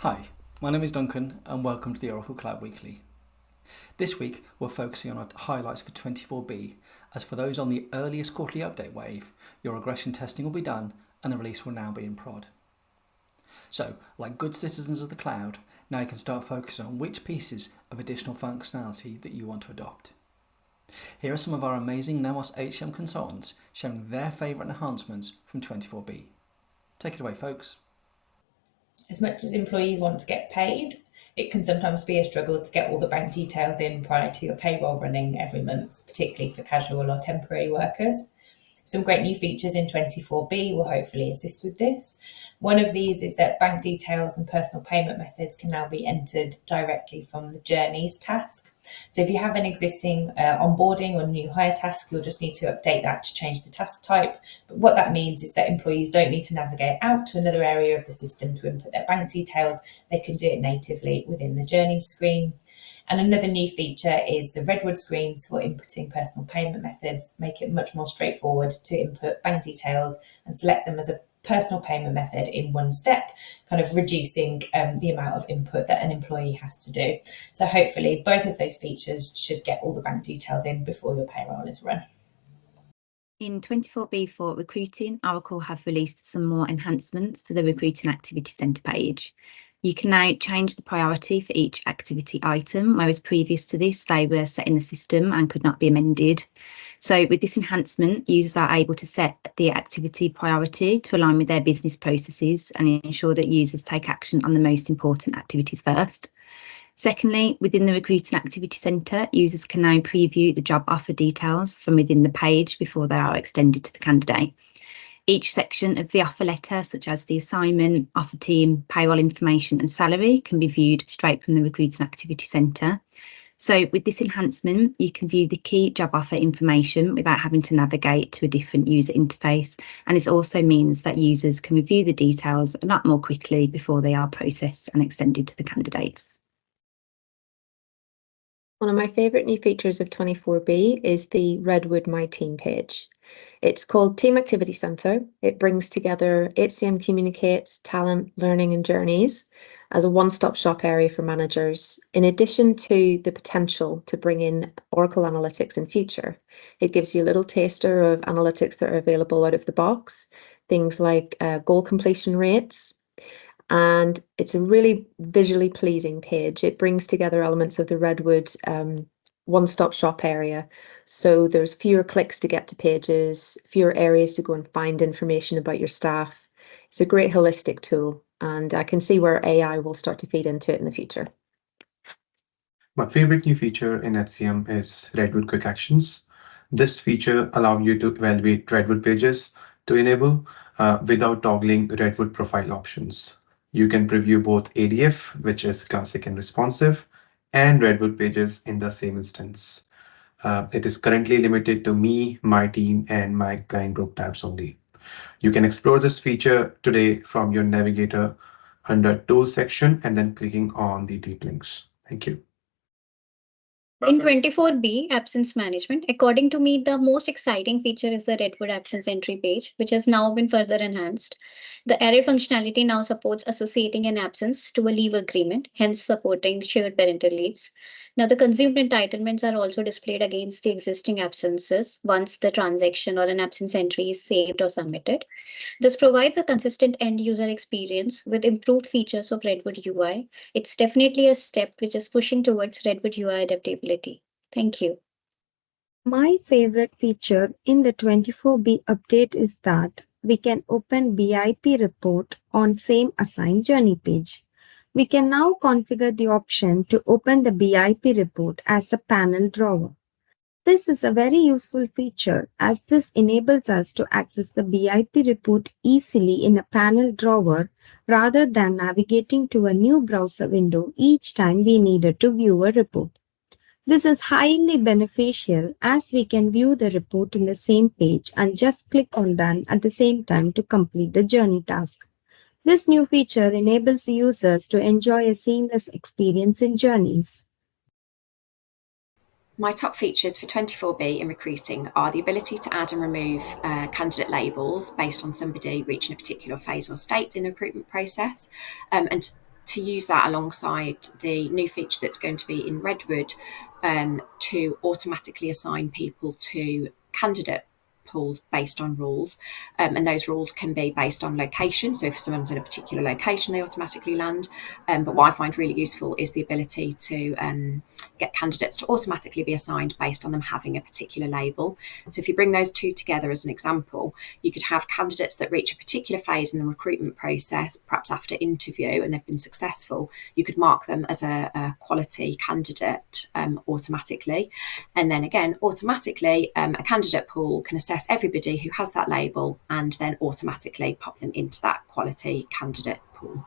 Hi, my name is Duncan and welcome to the Oracle Cloud Weekly. This week we're focusing on our highlights for 24B, as for those on the earliest quarterly update wave, your regression testing will be done and the release will now be in prod. So, like good citizens of the cloud, now you can start focusing on which pieces of additional functionality that you want to adopt. Here are some of our amazing Nemos HCM consultants sharing their favourite enhancements from 24B. Take it away, folks. As much as employees want to get paid, it can sometimes be a struggle to get all the bank details in prior to your payroll running every month, particularly for casual or temporary workers. Some great new features in 24B will hopefully assist with this. One of these is that bank details and personal payment methods can now be entered directly from the Journeys task. So if you have an existing onboarding or new hire task, you'll just need to update that to change the task type. But what that means is that employees don't need to navigate out to another area of the system to input their bank details. They can do it natively within the Journeys screen. And another new feature is the Redwood screens for inputting personal payment methods make it much more straightforward to input bank details and select them as a personal payment method in one step, kind of reducing the amount of input that an employee has to do. So hopefully both of those features should get all the bank details in before your payroll is run. In 24B for recruiting, Oracle have released some more enhancements for the Recruiting Activity Centre page. You can now change the priority for each activity item, whereas previous to this, they were set in the system and could not be amended. So with this enhancement, users are able to set the activity priority to align with their business processes and ensure that users take action on the most important activities first. Secondly, within the Recruiting Activity Centre, users can now preview the job offer details from within the page before they are extended to the candidate. Each section of the offer letter, such as the assignment, offer team, payroll information and salary, can be viewed straight from the Recruiting Activity Centre. So with this enhancement, you can view the key job offer information without having to navigate to a different user interface. And this also means that users can review the details a lot more quickly before they are processed and extended to the candidates. One of my favourite new features of 24B is the Redwood My Team page. It's called Team Activity Centre. It brings together HCM Communicate, Talent, Learning and Journeys as a one-stop shop area for managers. In addition to the potential to bring in Oracle Analytics in future, it gives you a little taster of analytics that are available out of the box, things like goal completion rates. And it's a really visually pleasing page. It brings together elements of the Redwood one-stop shop area. So there's fewer clicks to get to pages, fewer areas to go and find information about your staff. It's a great holistic tool, and I can see where AI will start to feed into it in the future. My favorite new feature in HCM is Redwood Quick Actions. This feature allows you to evaluate Redwood pages to enable without toggling Redwood profile options. You can preview both ADF, which is classic and responsive, and Redwood pages in the same instance. It is currently limited to me, my team, and my client group tabs only. You can explore this feature today from your navigator under Tools section and then clicking on the deep links. Thank you. In 24B, absence management, according to me, the most exciting feature is the Redwood absence entry page, which has now been further enhanced. The added functionality now supports associating an absence to a leave agreement, hence supporting shared parental leaves. Now, the consumed entitlements are also displayed against the existing absences once the transaction or an absence entry is saved or submitted. This provides a consistent end user experience with improved features of Redwood UI. It's definitely a step which is pushing towards Redwood UI adaptability. Thank you. My favorite feature in the 24B update is that we can open BIP report on same assigned journey page. We can now configure the option to open the BIP report as a panel drawer. This is a very useful feature as this enables us to access the BIP report easily in a panel drawer rather than navigating to a new browser window each time we needed to view a report. This is highly beneficial as we can view the report in the same page and just click on Done at the same time to complete the journey task. This new feature enables the users to enjoy a seamless experience in journeys. My top features for 24B in recruiting are the ability to add and remove candidate labels based on somebody reaching a particular phase or state in the recruitment process, and to use that alongside the new feature that's going to be in Redwood to automatically assign people to candidate pools based on rules, and those rules can be based on location. So if someone's in a particular location, they automatically land. But what I find really useful is the ability to get candidates to automatically be assigned based on them having a particular label. So if you bring those two together as an example, you could have candidates that reach a particular phase in the recruitment process, perhaps after interview, and they've been successful. You could mark them as a quality candidate automatically. And then again, automatically, a candidate pool can assess everybody who has that label and then automatically pop them into that quality candidate pool.